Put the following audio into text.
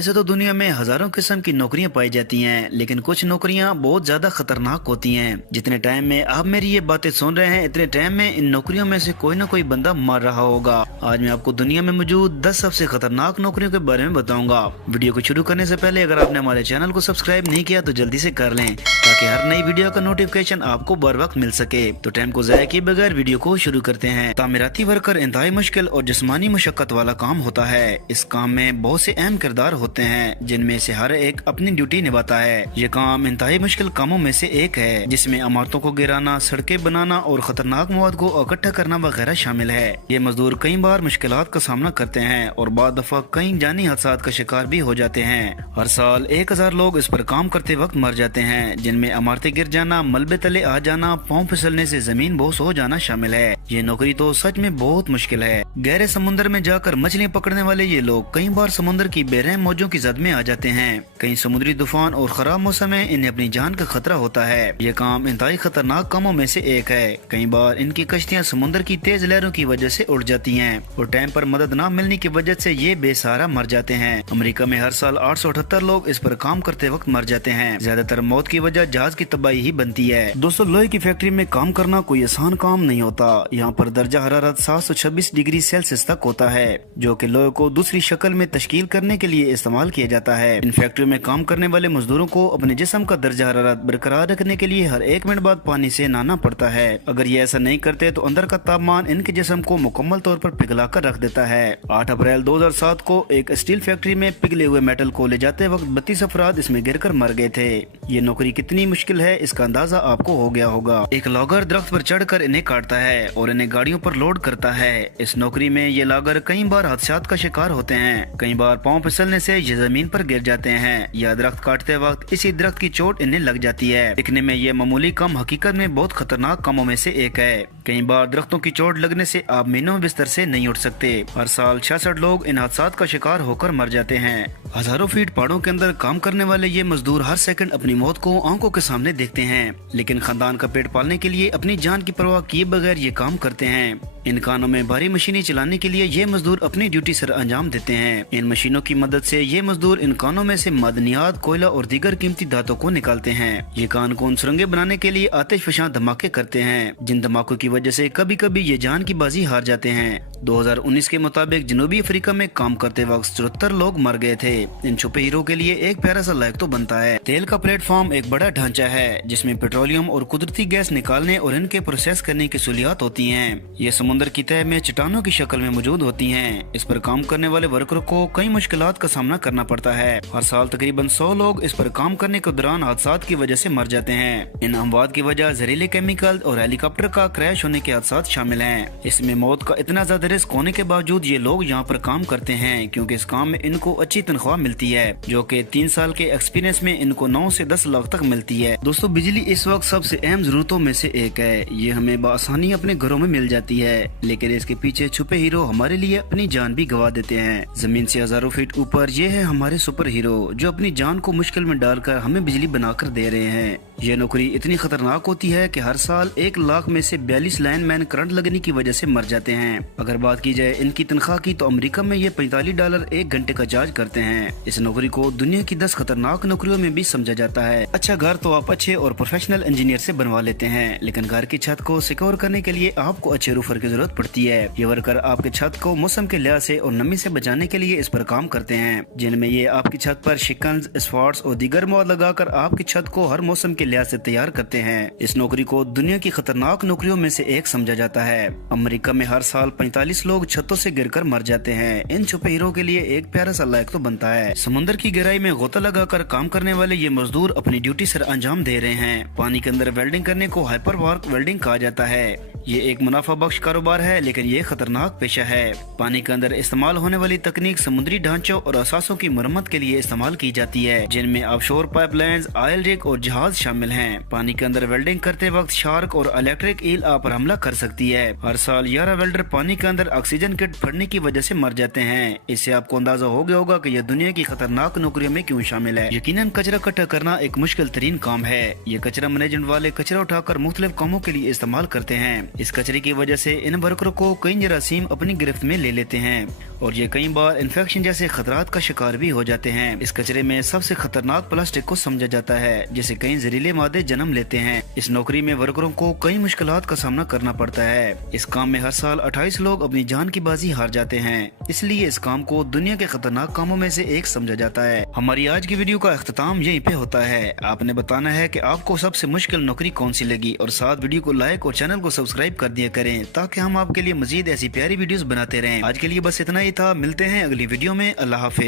वैसे तो दुनिया में हजारों किस्म की नौकरियां पाई जाती हैं, लेकिन कुछ नौकरियां बहुत ज्यादा खतरनाक होती हैं। जितने टाइम में आप मेरी ये बातें सुन रहे हैं, इतने टाइम में इन नौकरियों में से कोई ना कोई बंदा मर रहा होगा। आज मैं आपको दुनिया में मौजूद 10 सबसे खतरनाक नौकरियों के बारे में बताऊंगा। वीडियो को शुरू करने से पहले अगर आपने हमारे चैनल को सब्सक्राइब नहीं किया तो जल्दी से कर लें, ताकि हर नई वीडियो का नोटिफिकेशन आपको बर वक्त मिल सके। तो टाइम को ज़ाया किए बगैर वीडियो को शुरू करते हैं। तामीराती वर्कर इंतहाई मुश्किल और जिस्मानी मशक्कत वाला काम होता है। इस काम में बहुत से अहम किरदार होते हैं, जिनमें से हर एक अपनी ड्यूटी निभाता है। ये काम इंतहाई मुश्किल कामों में से एक है, जिसमें इमारतों को गिराना, सड़कें बनाना और खतरनाक मवाद को इकट्ठा करना वगैरह शामिल है। ये मजदूर कई बार मुश्किलात का सामना करते हैं और बाद दफा कई जानी हादसात का शिकार भी हो जाते हैं। हर साल 1000 लोग इस पर काम करते वक्त मर जाते हैं, जिनमें इमारतें गिर जाना, मलबे तले आ जाना, पाँव फिसलने से जमीन बोस हो जाना शामिल है। ये नौकरी तो सच में बहुत मुश्किल है। गहरे समुद्र में जाकर मछलियां पकड़ने वाले ये लोग कई बार समुद्र की बेरहम मौजों की जद में आ जाते हैं। कई समुद्री तूफान और खराब मौसम में इन्हें अपनी जान का खतरा होता है। ये काम इंतहाई खतरनाक कामों में से एक है। कई बार इनकी कश्तियां समुद्र की तेज लहरों की वजह से उड़ जाती हैं और टाइम पर मदद न मिलने की वजह से ये बेसहारा मर जाते हैं। अमेरिका में हर साल 878 लोग इस पर काम करते वक्त मर जाते हैं। ज्यादातर मौत की वजह जहाज की तबाही ही बनती है। दोस्तों, लोहे की फैक्ट्री में काम करना कोई आसान काम नहीं होता। यहाँ पर दर्जा हरारत 726 डिग्री सेल्सियस तक होता है, जो कि लोहे को दूसरी शक्ल में तश्कील करने के लिए इस्तेमाल किया जाता है। इन फैक्ट्रियों में काम करने वाले मजदूरों को अपने जिस्म का दर्जा हरारत बरकरार रखने के लिए हर 1 मिनट बाद पानी से नहाना पड़ता है। अगर ये ऐसा नहीं करते तो अंदर का तापमान इनके जिस्म को मुकम्मल तौर पर पिघला कर रख देता है। 8 अप्रैल 2007 को एक स्टील फैक्ट्री में पिघले हुए मेटल को ले जाते वक्त 32 अफराद इसमें गिरकर मर गए थे। ये नौकरी कितनी मुश्किल है, इसका अंदाजा आपको हो गया होगा। एक लॉगर दरख्त पर चढ़कर इन्हें काटता है और इन्हें गाड़ियों पर लोड करता है। इस नौकरी में ये लॉगर कई बार हादसात का शिकार होते हैं। कई बार पाँव फिसलने से ये जमीन पर गिर जाते हैं या दरख्त काटते वक्त इसी दरख्त की चोट इन्हें लग जाती है। दिखने में ये मामूली काम हकीकत में बहुत खतरनाक कामों में से एक है। कई बार दरख्तों की चोट लगने से आप महीनों में बिस्तर से नहीं उठ सकते। हर साल 66 लोग इन हादसात का शिकार होकर मर जाते हैं। हजारों फीट पहाड़ों के अंदर काम करने वाले ये मजदूर हर सेकंड अपनी मौत को आंखों के सामने देखते हैं, लेकिन खानदान का पेट पालने के लिए अपनी जान की परवाह किए बगैर ये काम करते हैं। इन कानों में भारी मशीनें चलाने के लिए ये मजदूर अपनी ड्यूटी सर अंजाम देते हैं। इन मशीनों की मदद से ये मजदूर इन कानों में से मदनियात, कोयला और दीगर कीमती धातों को निकालते हैं। ये कान को सुरंगें बनाने के लिए आतिशफशां धमाके करते हैं, जिन धमाकों की वजह से कभी कभी ये जान की बाजी हार जाते हैं। 2019 के मुताबिक जनूबी अफ्रीका में काम करते वक्त 74 लोग मर गए थे। इन छुपे हीरो के लिए एक प्यारा सा लायक तो बनता है। तेल का प्लेटफॉर्म एक बड़ा ढांचा है, जिसमें पेट्रोलियम और कुदरती गैस निकालने और इनके प्रोसेस करने की सहूलियात होती हैं। ये समुद्र की तह में चट्टानों की शक्ल में मौजूद होती हैं। इस पर काम करने वाले वर्करों को कई मुश्किलात का सामना करना पड़ता है। हर साल तकरीबन 100 लोग इस पर काम करने के दौरान हादसात की वजह से मर जाते हैं। इन अमवात की वजह जहरीले केमिकल और हेलीकॉप्टर का क्रैश होने के हादसात शामिल हैं। इसमें मौत का इतना ज्यादा रिस्क होने के बावजूद ये लोग यहाँ पर काम करते हैं, क्योंकि इस काम में इनको अच्छी तनख्वाह मिलती है, जो कि 3 साल के एक्सपीरियंस में इनको 9 से 10 लाख तक मिलती है। दोस्तों, बिजली इस वक्त सबसे अहम जरूरतों में से एक है। ये हमें बआसानी अपने घरों में मिल जाती है, लेकिन इसके पीछे छुपे हीरो हमारे लिए अपनी जान भी गवा देते हैं। जमीन से हजारों फीट ऊपर ये है हमारे सुपर हीरो, जो अपनी जान को मुश्किल में डालकर हमें बिजली बनाकर दे रहे हैं। यह नौकरी इतनी खतरनाक होती है कि हर साल 1 लाख में से 42 लाइनमैन करंट लगने की वजह से मर जाते हैं। अगर बात की जाए इनकी तनख्वाह की, तो अमेरिका में ये $45 1 घंटे का चार्ज करते हैं। इस नौकरी को दुनिया की 10 खतरनाक नौकरियों में भी समझा जाता है। अच्छा घर तो आप अच्छे और प्रोफेशनल इंजीनियर से बनवा लेते हैं, लेकिन घर की छत को सिक्योर करने के लिए आपको अच्छे रूफर की जरूरत पड़ती है। ये वर्कर आपके छत को मौसम के लिहाज से और नमी से बचाने के लिए इस पर काम करते हैं, जिनमें ये आपकी छत पर शिकंज, स्पॉट्स और दीगर मौद लगाकर आपकी छत को हर मौसम के लिहाज से तैयार करते हैं। इस नौकरी को दुनिया की खतरनाक नौकरियों में से एक समझा जाता है। अमेरिका में हर साल 45 लोग छतों से गिरकर मर जाते हैं। इन छुपे हीरो के लिए एक प्यारा सा लायक तो बनता है। समुद्र की गहराई में गोता लगाकर काम करने वाले ये मजदूर अपनी ड्यूटी सर अंजाम दे रहे हैं। पानी के अंदर वेल्डिंग करने को हाइपर वार्क वेल्डिंग कहा जाता है। ये एक मुनाफा बख्श कारोबार है, लेकिन ये खतरनाक पेशा है। पानी के अंदर इस्तेमाल होने वाली तकनीक समुद्री ढांचों और असासों की मरम्मत के लिए इस्तेमाल की जाती है, जिनमें ऑफशोर पाइपलाइंस, ऑयल रिग और जहाज शामिल हैं। पानी के अंदर वेल्डिंग करते वक्त शार्क और इलेक्ट्रिक ईल आप पर हमला कर सकती है। हर साल 11 वेल्डर पानी के अंदर ऑक्सीजन किट फटने की वजह से मर जाते हैं। इससे आपको अंदाजा हो गया होगा कि यह दुनिया की खतरनाक नौकरियों में क्यों शामिल है। यकीनन कचरा इकट्ठा करना एक मुश्किल तरीन काम है। ये कचरा मैनेजमेंट वाले कचरा उठाकर मुख्तलिफ कामों के लिए इस्तेमाल करते हैं। इस कचरे की वजह से इन वर्करों को कई जरासीम अपनी गिरफ्त में ले लेते हैं और ये कई बार इन्फेक्शन जैसे खतरात का शिकार भी हो जाते हैं। इस कचरे में सबसे खतरनाक प्लास्टिक को समझा जाता है, जिसे कई जहरीले मादे जन्म लेते हैं। इस नौकरी में वर्करों को कई मुश्किलात का सामना करना पड़ता है। इस काम में हर साल 28 लोग अपनी जान की बाजी हार जाते हैं, इसलिए इस काम को दुनिया के खतरनाक कामों में से एक समझा जाता है। हमारी आज की वीडियो का अख्ताम यहीं पे होता है। आपने बताना है कि आपको सबसे मुश्किल नौकरी कौन सी लगी, और साथ वीडियो को लाइक और चैनल को सब्सक्राइब कर दिया करें, ताकि हम आपके लिए मजीद ऐसी प्यारी वीडियोस बनाते रहें। आज के लिए बस इतना ही था। मिलते हैं अगली वीडियो में। अल्लाह हाफिज।